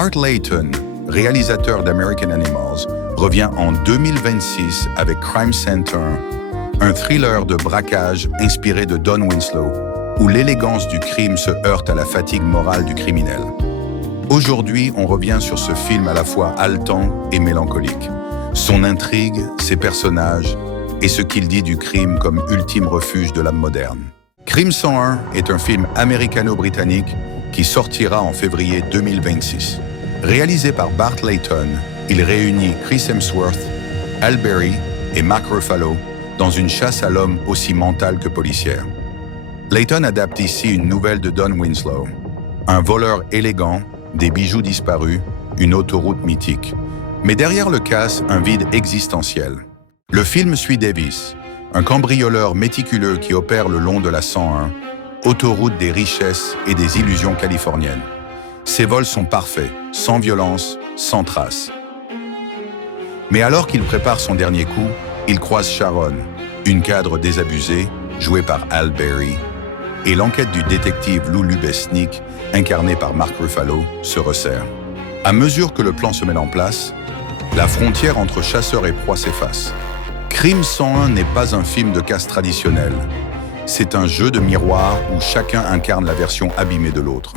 Bart Layton, réalisateur d'American Animals, revient en 2026 avec Crime Center, un thriller de braquage inspiré de Don Winslow, où l'élégance du crime se heurte à la fatigue morale du criminel. Aujourd'hui, on revient sur ce film à la fois haletant et mélancolique. Son intrigue, ses personnages et ce qu'il dit du crime comme ultime refuge de l'âme moderne. Crime 101 est un film américano-britannique qui sortira en février 2026. Réalisé par Bart Layton, il réunit Chris Hemsworth, Halle Berry et Mark Ruffalo dans une chasse à l'homme aussi mentale que policière. Layton adapte ici une nouvelle de Don Winslow. Un voleur élégant, des bijoux disparus, une autoroute mythique. Mais derrière le casse, un vide existentiel. Le film suit Davis, un cambrioleur méticuleux qui opère le long de la 101, autoroute des richesses et des illusions californiennes. Ses vols sont parfaits, sans violence, sans trace. Mais alors qu'il prépare son dernier coup, il croise Sharon, une cadre désabusée, jouée par Halle Berry, et l'enquête du détective Lou Lubesnik, incarné par Mark Ruffalo, se resserre. À mesure que le plan se met en place, la frontière entre chasseurs et proie s'efface. Crime 101 n'est pas un film de casse traditionnel. C'est un jeu de miroir où chacun incarne la version abîmée de l'autre.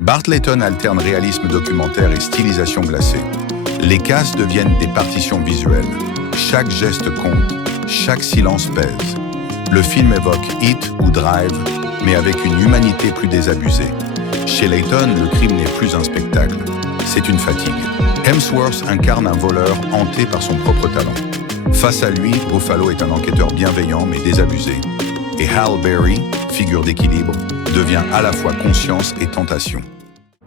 Bart Layton alterne réalisme documentaire et stylisation glacée. Les casses deviennent des partitions visuelles. Chaque geste compte, chaque silence pèse. Le film évoque Hit ou Drive, mais avec une humanité plus désabusée. Chez Layton, le crime n'est plus un spectacle, c'est une fatigue. Hemsworth incarne un voleur hanté par son propre talent. Face à lui, Ruffalo est un enquêteur bienveillant mais désabusé. Et Halle Berry, figure d'équilibre, devient à la fois conscience et tentation.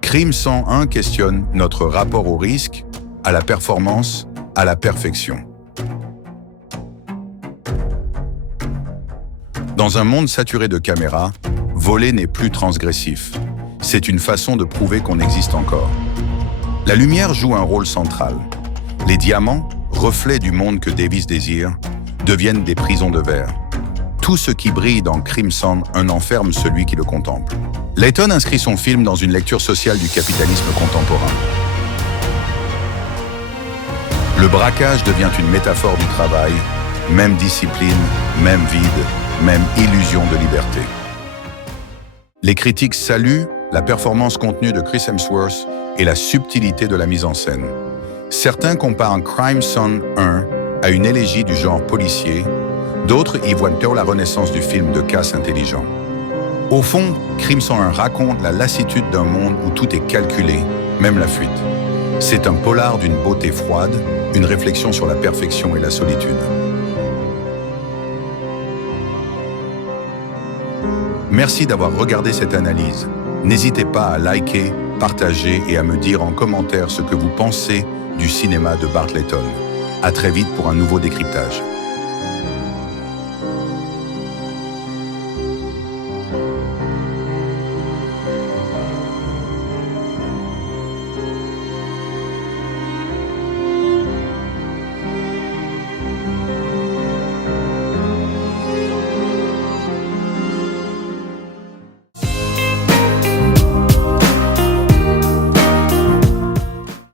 Crime 101 questionne notre rapport au risque, à la performance, à la perfection. Dans un monde saturé de caméras, voler n'est plus transgressif. C'est une façon de prouver qu'on existe encore. La lumière joue un rôle central. Les diamants, reflets du monde que Davis désire, deviennent des prisons de verre. Tout ce qui brille dans Crime 101 enferme celui qui le contemple. Layton inscrit son film dans une lecture sociale du capitalisme contemporain. Le braquage devient une métaphore du travail, même discipline, même vide, même illusion de liberté. Les critiques saluent la performance contenue de Chris Hemsworth et la subtilité de la mise en scène. Certains comparent Crime 101 à une élégie du genre policier, d'autres y voient la renaissance du film de casse intelligent. Au fond, Crime 101 raconte la lassitude d'un monde où tout est calculé, même la fuite. C'est un polar d'une beauté froide, une réflexion sur la perfection et la solitude. Merci d'avoir regardé cette analyse. N'hésitez pas à liker, partager et à me dire en commentaire ce que vous pensez du cinéma de Bart Layton. À très vite pour un nouveau décryptage.